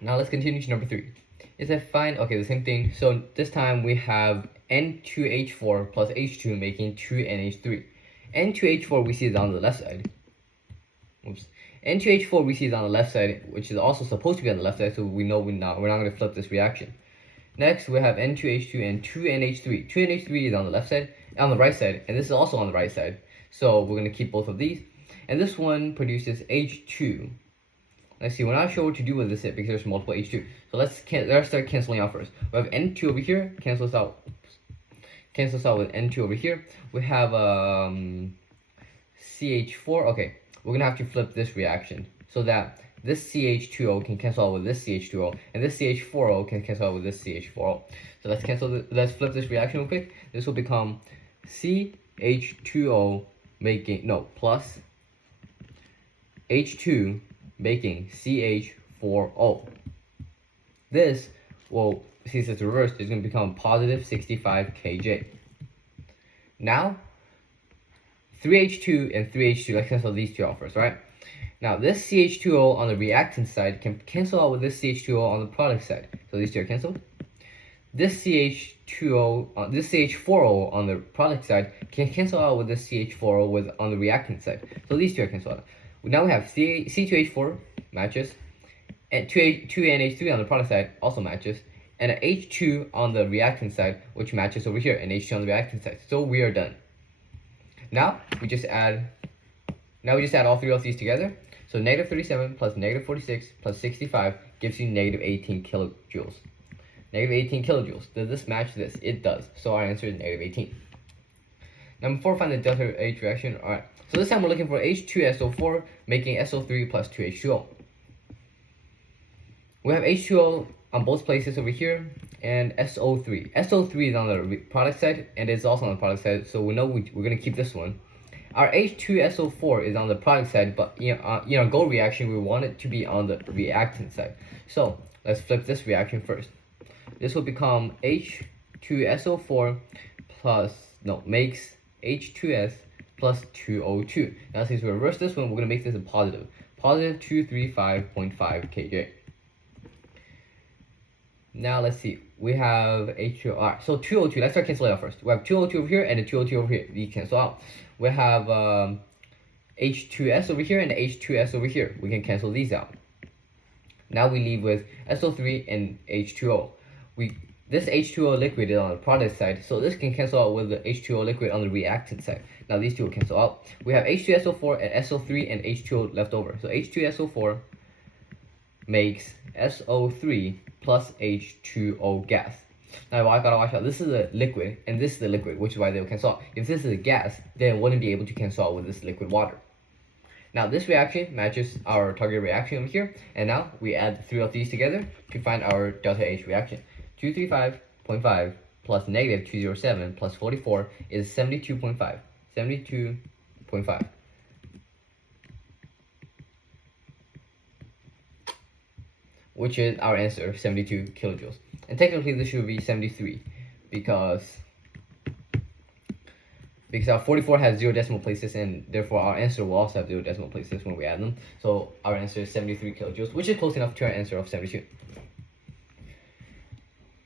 Now let's continue to number 3. Is that fine? Okay, the same thing. So this time we have N2H4 plus H2 making 2NH3. N2H4 we see is on the left side. Oops. N2H4 we see is on the left side, which is also supposed to be on the left side, so we know we're not going to flip this reaction. Next, we have N2H2 and 2NH3. 2NH3 is on the left side, on the right side, and this is also on the right side. So we're going to keep both of these. And this one produces H2. Let's see, we're not sure what to do with this because there's multiple H2. So let's start canceling out first. We have N2 over here, cancel this out. Cancel this out with N2 over here. We have CH4. Okay, we're going to have to flip this reaction so that this CH2O can cancel out with this CH2O, and this CH4O can cancel out with this CH4O. So let's flip this reaction real quick. This will become CH2O plus H2 making CH4O. This will, since it's reversed, is going to become positive 65 kJ. Now, 3H2 and 3H2, let's cancel these two out first, right? Now, this CH2O on the reactant side can cancel out with this CH2O on the product side. So these two are canceled. This CH2O, this CH4O on the product side can cancel out with this CH4O on the reactant side. So these two are canceled out. Now we have C2H4 matches, and 2NH3 on the product side also matches, and an H2 on the reactant side, which matches over here, and H2 on the reactant side. So we are done. Now we just add all three of these together. So negative 37 plus negative 46 plus 65 gives you negative 18 kilojoules. Negative 18 kilojoules. Does this match this? It does. So our answer is negative 18. Now before we find the delta H reaction, alright. So this time we're looking for H2SO4 making SO3 plus 2H2O. We have H2O on both places over here and SO3. SO3 is on the product side and it's also on the product side, so we know we're going to keep this one. Our H2SO4 is on the product side, but in our goal reaction, we want it to be on the reactant side. So let's flip this reaction first. This will become H2SO4 makes H2S plus 2O2. Now since we reverse this one, we're going to make this a positive. Positive 235.5 kJ. Now let's see. We have H2O. Alright, so 2O2. Let's start canceling out first. We have 2O2 over here and a 2O2 over here. These cancel out. We have H2S over here and H2S over here. We can cancel these out. Now we leave with SO3 and H2O. This H2O liquid is on the product side, so this can cancel out with the H2O liquid on the reactant side. Now these two will cancel out. We have H2SO4 and SO3 and H2O left over. So H2SO4 makes SO3 plus H2O gas. Now I gotta watch out. This is a liquid and this is the liquid, which is why they will cancel out. If this is a gas, then it wouldn't be able to cancel out with this liquid water. Now this reaction matches our target reaction over here, and now we add three of these together to find our delta H reaction. 235.5 plus negative 207 plus 44 is 72.5. 72.5. Which is our answer, 72 kilojoules. And technically this should be 73 because our 44 has 0 decimal places, and therefore our answer will also have 0 decimal places when we add them. So our answer is 73 kilojoules, which is close enough to our answer of 72.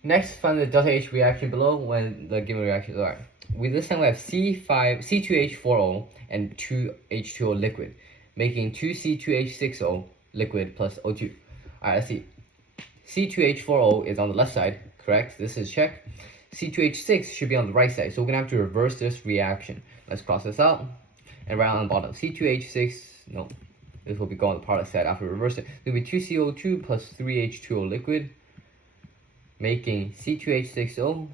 Next, find the delta H reaction below when the given reactions are. This time we have C2H4O and 2H2O liquid, making 2C2H6O liquid plus O2. Alright, let's see. C2H4O is on the left side, correct? This is check. C2H6 should be on the right side, so we're going to have to reverse this reaction. Let's cross this out and write on the bottom. C2H6, no, this will be going on the product side after we reverse it. It will be 2CO2 plus 3H2O liquid, making C2H6O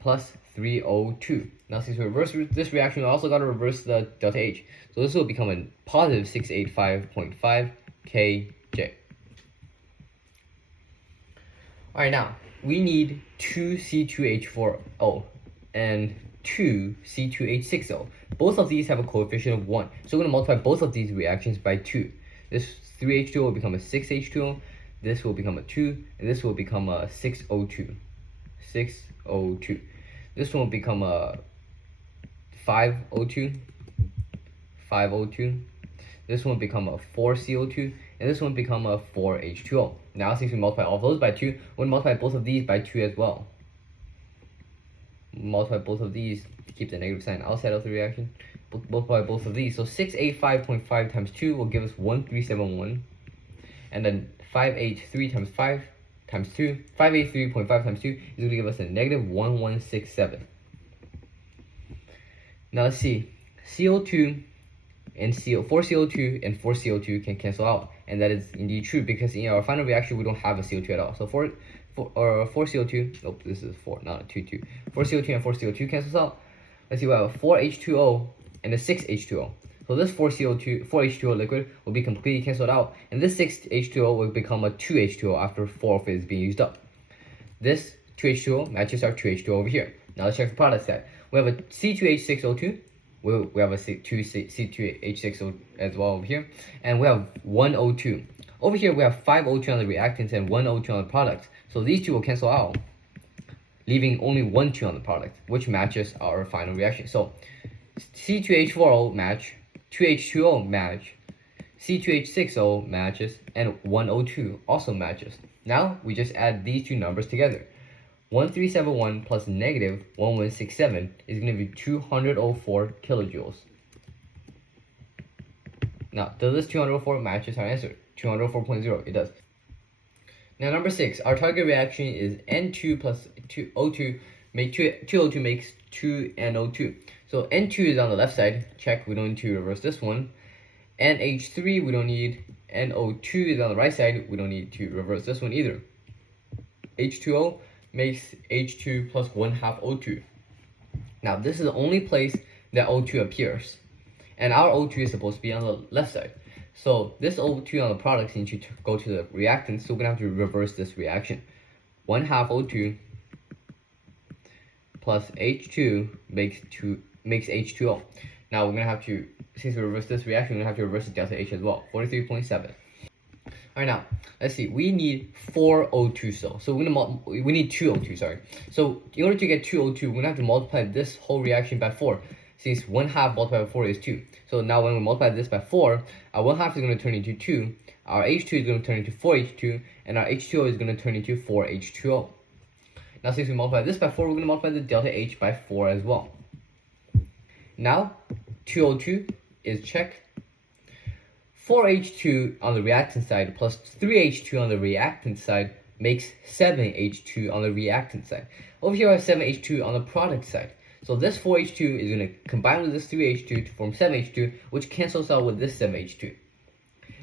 plus 3O2. Now since we reverse this reaction, we also got to reverse the delta H. So this will become a positive 685.5 kJ. Alright, now we need 2C2H4O and 2C2H6O. Both of these have a coefficient of 1. So we're going to multiply both of these reactions by 2. This 3H2O will become a 6H2O. This will become a 2, and this will become a 6O2. 6O2. This one will become a 5O2. 5O2. this one become a 4CO2, and this one become a 4H2O. Now since we multiply all of those by 2, we'll multiply both of these by 2 as well. Multiply both of these to keep the negative sign outside of the reaction. Multiply both of these. So 685.5 times 2 will give us 1371. And then 583 times 5 times 2, 583.5 times 2 is going to give us a negative 1167. Now let's see. CO2 and 4CO2 and 4CO2 can cancel out. And that is indeed true because in our final reaction we don't have a CO2 at all. So 4CO2, nope, this is 4, not a 2. 4CO2 and 4CO2 cancels out. Let's see, we have a 4H2O and a 6H2O. So this 4H2O liquid will be completely cancelled out, and this 6H2O will become a 2H2O after 4 of it is being used up. This 2H2O matches our 2H2O over here. Now let's check the product side. We have a C2H6O2. We have a C2H6O as well over here, and we have 1 O2. Over here we have 5 O2 on the reactants and 1 O2 on the products. So these two will cancel out, leaving only 1 2 on the product, which matches our final reaction. So C2H4O match, 2H2O match, C2H6O matches, and 1O2 also matches. Now we just add these two numbers together. 1371 plus negative 1167 is going to be 204 kilojoules. Now, does this 204 matches our answer? 204.0, it does. Now number 6, our target reaction is N2 plus 2O2 make 2O2 makes 2NO2. So N2 is on the left side, check, we don't need to reverse this one. NH3 we don't need, NO2 is on the right side, we don't need to reverse this one either. H2O makes H2 plus 1/2 O2. Now this is the only place that O2 appears, and our O2 is supposed to be on the left side. So this O2 on the products needs to go to the reactant, so we're going to have to reverse this reaction. 1/2 O2 plus H2 makes H2O. Now we're going to have to, since we reverse this reaction, we're going to have to reverse the delta H as well, 43.7. Alright, now, let's see, we need 4 O2 cells. So we need 2 O2, sorry. So in order to get 2 O2, we're going to have to multiply this whole reaction by 4. Since 1/2 multiplied by 4 is 2. So now when we multiply this by 4, our 1/2 is going to turn into 2, our H2 is going to turn into 4H2, and our H2O is going to turn into 4H2O. Now since we multiply this by 4, we're going to multiply the delta H by 4 as well. Now, 2O2 is check. 4H2 on the reactant side plus 3H2 on the reactant side makes 7H2 on the reactant side. Over here I have 7H2 on the product side. So this 4H2 is going to combine with this 3H2 to form 7H2, which cancels out with this 7H2.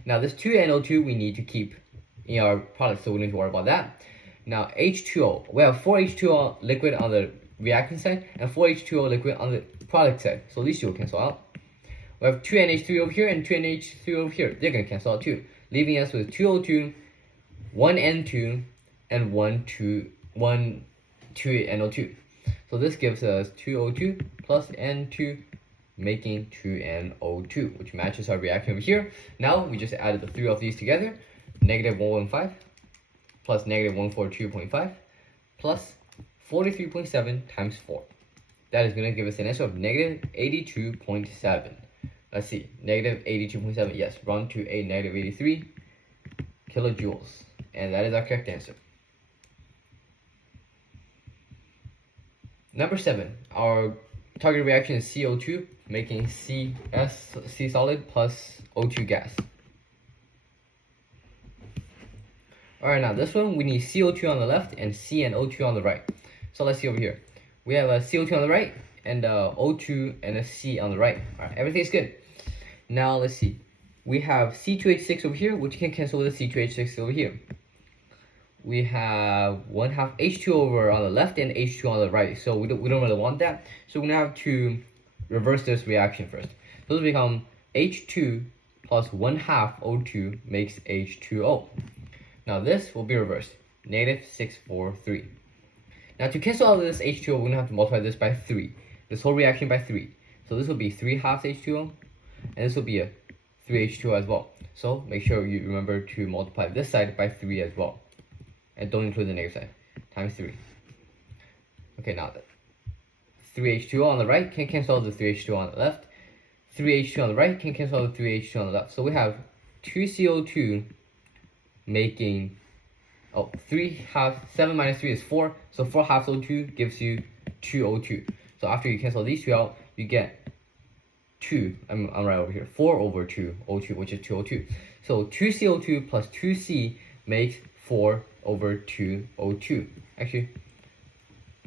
Now this 2NO2 we need to keep in our product, so we don't need to worry about that. Now H2O, we have 4H2O liquid on the reactant side and 4H2O liquid on the product side. So these two will cancel out. We have 2NH3 over here and 2NH3 over here. They're going to cancel out too, leaving us with 2O2, 1N2, and 2NO2. So this gives us 2O2 plus N2, making 2NO2, which matches our reaction over here. Now we just added the 3 of these together, negative 115 plus negative 142.5 plus 43.7 times 4. That is going to give us an answer of negative 82.7. Let's see, negative 82.7, yes, round to a negative 83 kilojoules. And that is our correct answer. Number 7, our target reaction is CO2 making C solid plus O2 gas. Alright, now this one we need CO2 on the left and C and O2 on the right. So let's see over here. We have a CO2 on the right and a O2 and a C on the right. Alright, everything's good. Now let's see. We have C2H6 over here, which can cancel with the C2H6 over here. We have 1/2 H2 over on the left and H2 on the right, so we don't really want that. So we're gonna have to reverse this reaction first. So this will become H2 plus 1/2 O2 makes H2O. Now this will be reversed, negative 643. Now to cancel out this H2O, we're gonna have to multiply this by 3. This whole reaction by 3. So this will be 3/2 H2O, and this will be a 3H2O as well. So make sure you remember to multiply this side by 3 as well. And don't include the negative side, times 3. Okay, now the 3H2O on the right can cancel out the 3H2O on the left. 3H2 on the right can cancel out with 3H2 on the left. So we have 2CO2 making, 7 minus 3 is 4. So 4 halves O2 gives you 2 O2. So after you cancel these two out, you get 2, I'm right over here, 4 over 2 O2, which is 2 O2. So 2CO2 plus 2C makes 4 over 2 O2. Actually,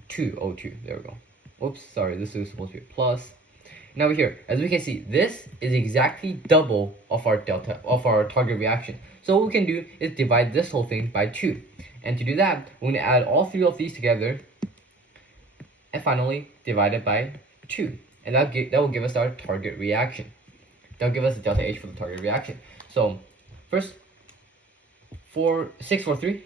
2 O2, there we go. Oops, sorry, this is supposed to be plus. Now over here, as we can see, this is exactly double of our target reaction. So what we can do is divide this whole thing by 2. And to do that, we're going to add all 3 of these together and finally divide it by 2. And that will give us our target reaction. That will give us the delta H for the target reaction. So first, 643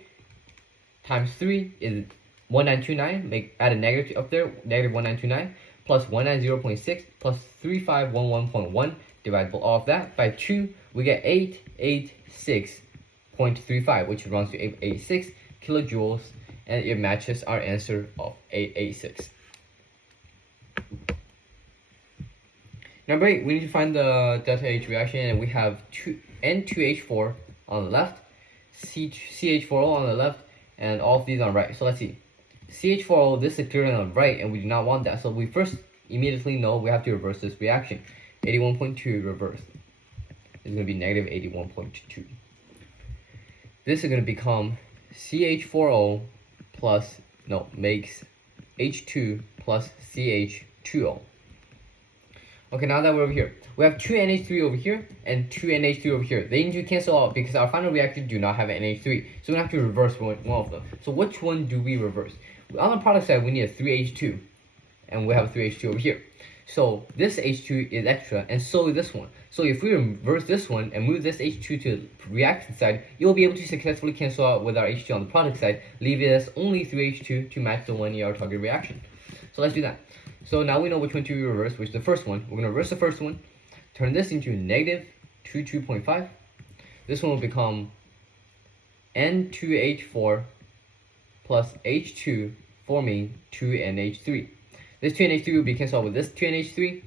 times 3 is 1929. Add a negative up there, negative 1929, plus 190.6 plus 3511.1. Divide all of that by 2. We get 886.35, which runs to 886 kilojoules, and it matches our answer of 886. Number 8, we need to find the delta H reaction, and we have N2H4 on the left, CH4O on the left, and all of these on the right. So let's see. CH4O, this is clearly on the right, and we do not want that. So we first immediately know we have to reverse this reaction. 81.2 reverse is going to be negative 81.2. This is going to become CH4O makes H2 plus CH2O. Okay, now that we're over here, we have 2 NH3 over here and 2 NH3 over here. They need to cancel out because our final reactants do not have an NH3. So we have to reverse one of them. So which one do we reverse? On the product side, we need a 3H2. And we have a 3H2 over here. So this H2 is extra, and so is this one. So if we reverse this one and move this H2 to the reactant side, you'll be able to successfully cancel out with our H2 on the product side, leaving us only 3H2 to match the one in our target reaction. So let's do that. So now we know which one to reverse, which is the first one. We're going to reverse the first one, turn this into negative 22.5. This one will become N2H4 plus H2 forming 2NH3. This 2NH3 will be cancelled with this 2NH3.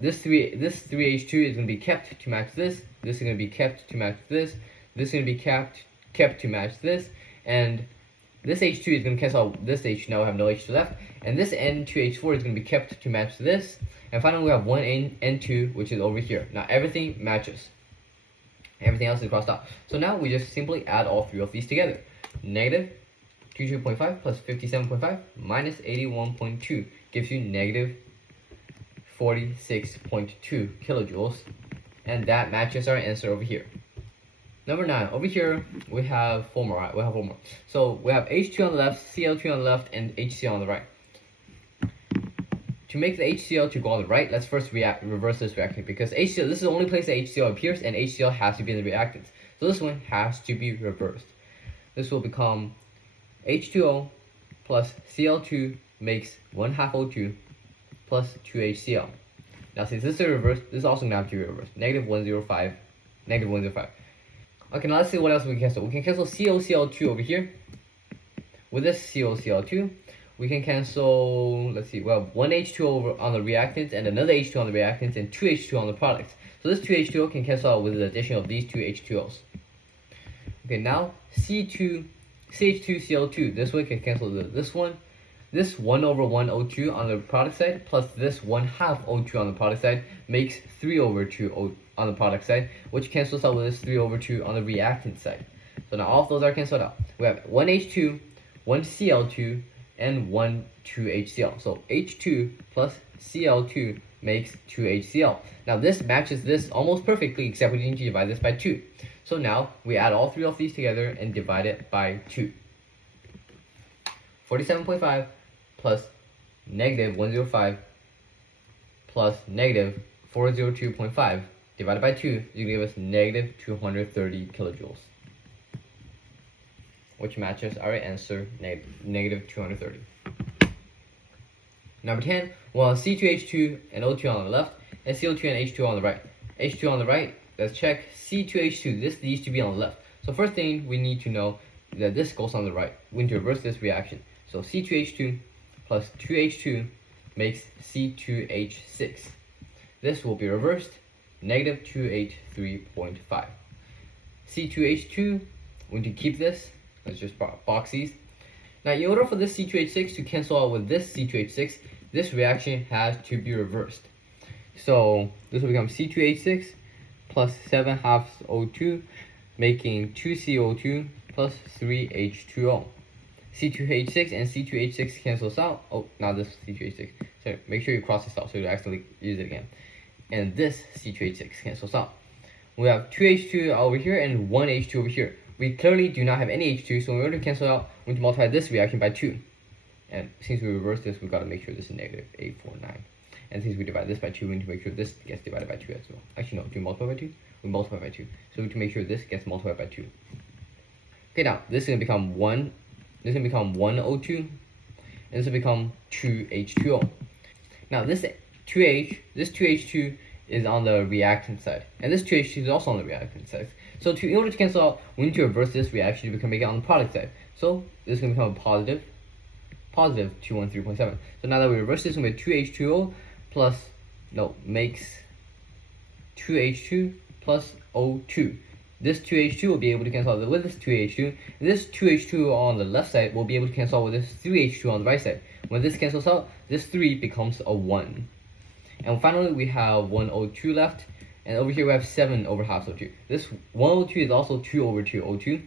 This 3H2 is going to be kept to match this. This is going to be kept to match this. This is going to be kept to match this. And this H2 is going to cancel out this H. Now we have no H2 left. And this N2H4 is going to be kept to match this. And finally we have one N2, which is over here. Now everything matches. Everything else is crossed out. So now we just simply add all 3 of these together. Negative 22.5 plus 57.5 minus 81.2 gives you negative 46.2 kilojoules. And that matches our answer over here. Number 9, over here we have 4 more. Right? We have 4 more. So we have H2 on the left, Cl2 on the left, and HCl on the right. To make the HCl to go on the right, let's first reverse this reaction, because HCl, this is the only place that HCl appears, and HCl has to be in the reactants. So this one has to be reversed. This will become H2O plus Cl2 makes 1/2 O2 plus 2HCl. Now since this is reversed, this is also going to have to be reversed. Negative 105, negative 105. Okay, now let's see what else we can cancel. We can cancel COCl2 over here. With this COCl2, we can cancel, let's see, well, one H2 over on the reactants and another H2 on the reactants and 2 H2 on the products. So this 2 H2O can cancel out with the addition of these 2 H2Os. Okay, now CH2Cl2, this one can cancel this one. This 1/1 O2 on the product side plus this 1/2 O2 on the product side makes 3/2 on the product side, which cancels out with this 3/2 on the reactant side. So now all of those are canceled out. We have one H2, one Cl2, and one 2HCl. So H2 plus Cl2 makes 2HCl. Now this matches this almost perfectly, except we need to divide this by 2. So now we add all 3 of these together and divide it by 2. 47.5 plus negative 105 plus negative 402.5 divided by 2 is going to give us negative 230 kilojoules, which matches our answer, negative 230. Number 10, well, C2H2 and O2 on the left, and CO2 and H2 on the right. H2 on the right, let's check C2H2. This needs to be on the left. So first thing we need to know that this goes on the right. We need to reverse this reaction. So C2H2 plus 2H2 makes C2H6. this will be reversed, negative 2H3.5. C2H2, we need to keep this. Let's just box these. Now, in order for this C2H6 to cancel out with this C2H6, this reaction has to be reversed. So this will become C2H6 plus 7/2 O2, making 2CO2 plus 3H2O. C2H6 and C2H6 cancels out. Oh, not this C2H6. So make sure you cross this out so you accidentally use it again. And this C2H6 cancels out. We have 2H2 over here and 1H2 over here. We clearly do not have any H2, so in order to cancel out, we need to multiply this reaction by 2. And since we reverse this, we've got to make sure this is negative 849. And since we divide this by 2, we need to make sure this gets divided by 2 as well. Actually, no, do we multiply by 2? We multiply by 2. So we need to make sure this gets multiplied by 2. Okay, now this is going to become 1. This is going to become 1O2. And this will become 2H2O. Now this 2H2 is on the reactant side. And this 2H2 is also on the reactant side. So in order to cancel out, we need to reverse this reaction to make it on the product side. So this is going to become a positive 213.7. So now that we reverse this, we make 2H2O plus, makes 2H2 plus O2. This 2H2 will be able to cancel out with this 2H2. This 2H2 on the left side will be able to cancel out with this 3H2 on the right side. When this cancels out, this 3 becomes a 1. And finally, we have 1 O2 left. And over here, we have 7 over half O2. This 1 O2 is also 2 over 2 O2.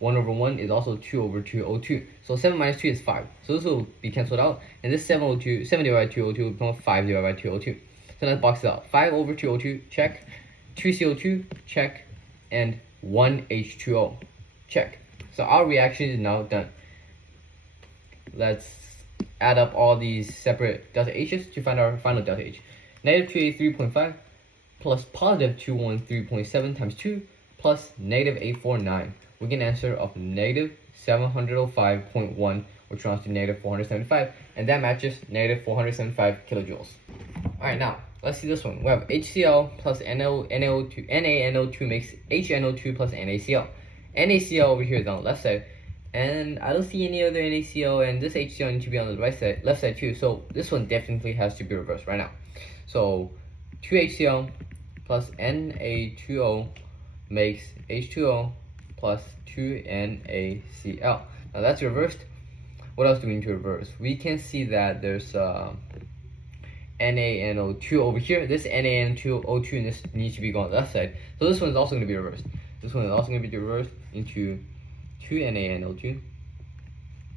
1 over 1 is also 2 over 2 O2. So 7 minus 2 is 5. So this will be cancelled out. And this 7 divided by 2 O2 will become 5 divided by 2 O2. So let's box it out. 5 over 2 O2, check. 2 CO2, check. And 1 H2O, check. So our reaction is now done. Let's add up all these separate delta H's to find our final delta H. Negative 283.5 plus positive 213.7 times 2 plus negative 849. We get an answer of negative 705.1, which rounds to negative 475, and that matches negative 475 kilojoules. Alright, now let's see this one. We have HCl plus NaNO2 makes HNO2 plus NaCl. NaCl over here is on the left side, and I don't see any other NaCl, and this HCl needs to be on the left side too. So this one definitely has to be reversed right now. So 2HCl plus Na2O makes H2O plus 2NaCl. Now that's reversed. What else do we need to reverse? We can see that there's NaNO2 over here. This NaNO2O2 and this needs to be going on the left side. So this one is also going to be reversed. This one is also going to be reversed into 2NaNO2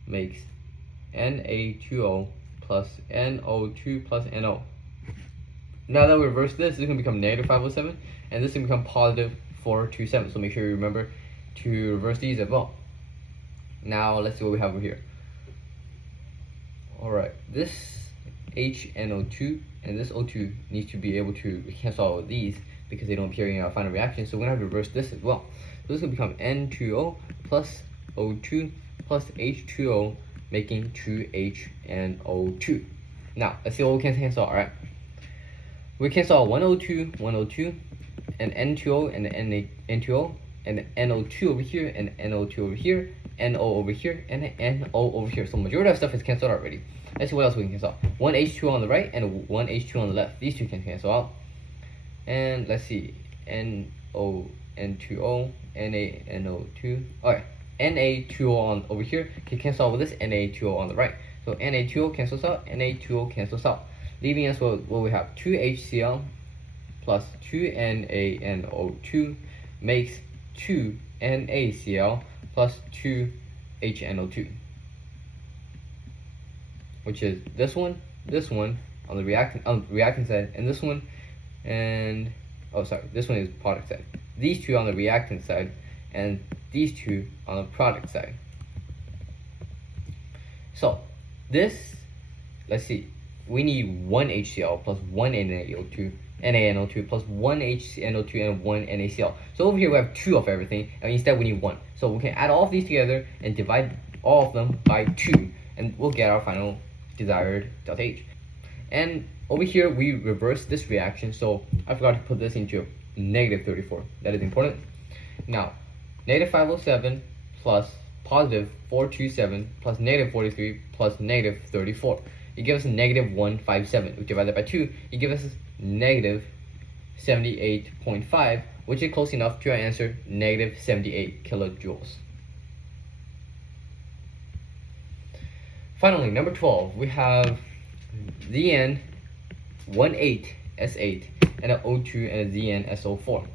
makes Na2O plus NO2 plus NO. Now that we reverse this is going to become negative 507, and this is going to become positive 427. So make sure you remember to reverse these as well. Now let's see what we have over here. Alright, this HNO2 and this O2 needs to be able to cancel out with these because they don't appear in our final reaction. So we're going to have to reverse this as well. So this will become N2O plus O2 plus H2O, making 2HNO2. Now let's see what we can cancel out. Alright, we cancel out 1O2, and N2O and N2O, and NO2 over here, and NO2 over here, NO over here, and NO over here. So majority of stuff is cancelled out already. Let's see what else we can cancel out. 1 H2 on the right and 1 H2 on the left. These two can cancel out. And let's see, NO, N2O, NaNO2. Alright, Na2O on over here can cancel out with this Na2O on the right. So Na2O cancels out, Na2O cancels out, leaving us what we have. 2HCl plus 2NaNO2 makes 2NaCl plus 2HNO2, which is this one on the reactant side, and this one, and this one is product side. These two on the reactant side, and these two on the product side. So this, let's see, we need 1 HCl plus 1 NaNO2 plus 1 HNO2 and 1 NaCl. So over here we have 2 of everything, and instead we need 1. So we can add all of these together and divide all of them by 2, and we'll get our final desired delta H. And over here we reverse this reaction, so I forgot to put this into negative 34. That is important. Now, negative 507 plus positive 427 plus negative 43 plus negative 34. It gives us negative 157. We divide that by 2, it gives us negative 78.5, which is close enough to our answer, negative 78 kilojoules. Finally, number 12, we have ZN18S8 and an O2 and a ZnSO4.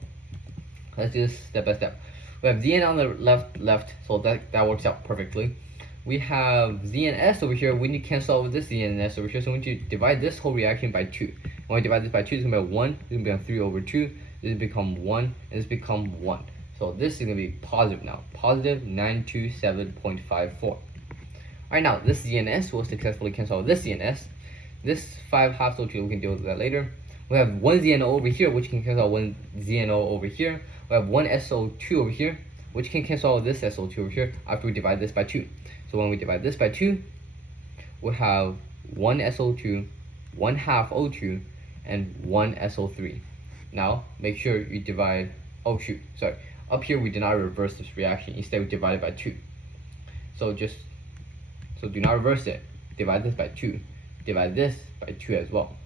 Let's do this step by step. We have Zn on the left, so that works out perfectly. We have ZnS over here. We need to cancel out with this ZnS over here, so we need to divide this whole reaction by 2. When we divide this by 2, it's going to be 1. This is going to be on 3 over 2. This will become 1, and this become 1. So this is going to be positive now. Positive 927.54. Alright, now this ZnS will successfully cancel out this ZnS. This 5 halves O2, we can deal with that later. We have one ZNO over here, which can cancel out one ZNO over here. We have one SO2 over here, which can cancel out this SO2 over here after we divide this by 2. So when we divide this by 2, we have one SO2, 1/2 O2, and one SO3. Now, make sure you divide, oh shoot, sorry. Up here, we did not reverse this reaction. Instead, we divided by 2. So do not reverse it. Divide this by 2. Divide this by 2 as well.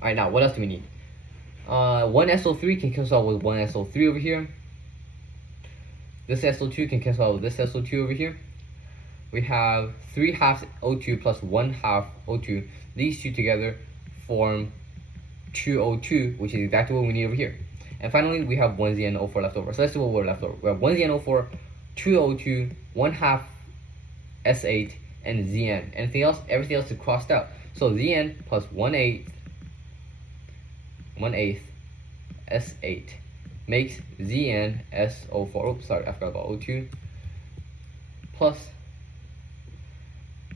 Alright, now what else do we need? One SO3 can cancel out with one SO3 over here. This SO2 can cancel out with this SO2 over here. We have 3/2 O2 plus 1/2 O2. These two together form 2 O2, which is exactly what we need over here. And finally, we have one ZnO4 left over. So let's see what we're left over. We have one ZnO4, 2 O2, 1/2 S8, and Zn. Anything else? Everything else is crossed out. So Zn plus 1/8 S8 makes ZnSO4. Oops, sorry, I forgot about O2. Plus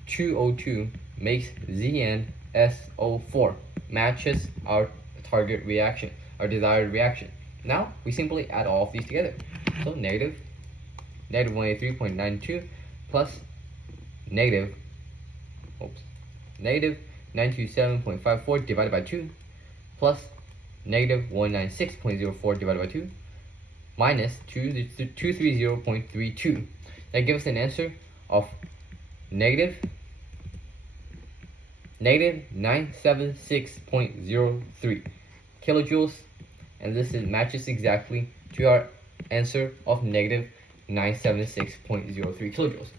2 O2 makes ZnSO4. Matches our target reaction, our desired reaction. Now we simply add all of these together. So negative 183.92 plus negative 927.54 divided by 2 plus negative 196.04 divided by 2 minus 230.32. That gives us an answer of negative 976.03 kilojoules, and this matches exactly to our answer of negative 976.03 kilojoules.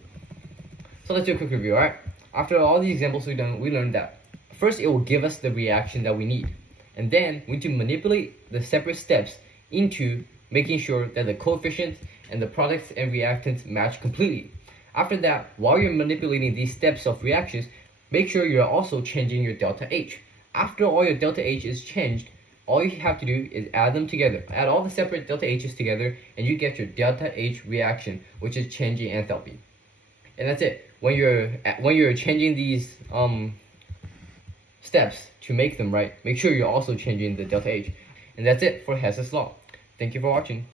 So let's do a quick review, alright? After all the examples we've done, we learned that first it will give us the reaction that we need, and then we need to manipulate the separate steps into making sure that the coefficients and the products and reactants match completely. After that, while you're manipulating these steps of reactions, make sure you're also changing your delta H. After all your delta H is changed, all you have to do is add them together. Add all the separate delta H's together, and you get your delta H reaction, which is changing enthalpy. And that's it. When you're changing these steps to make them right, make sure you're also changing the delta H. And that's it for Hess's law. Thank you for watching.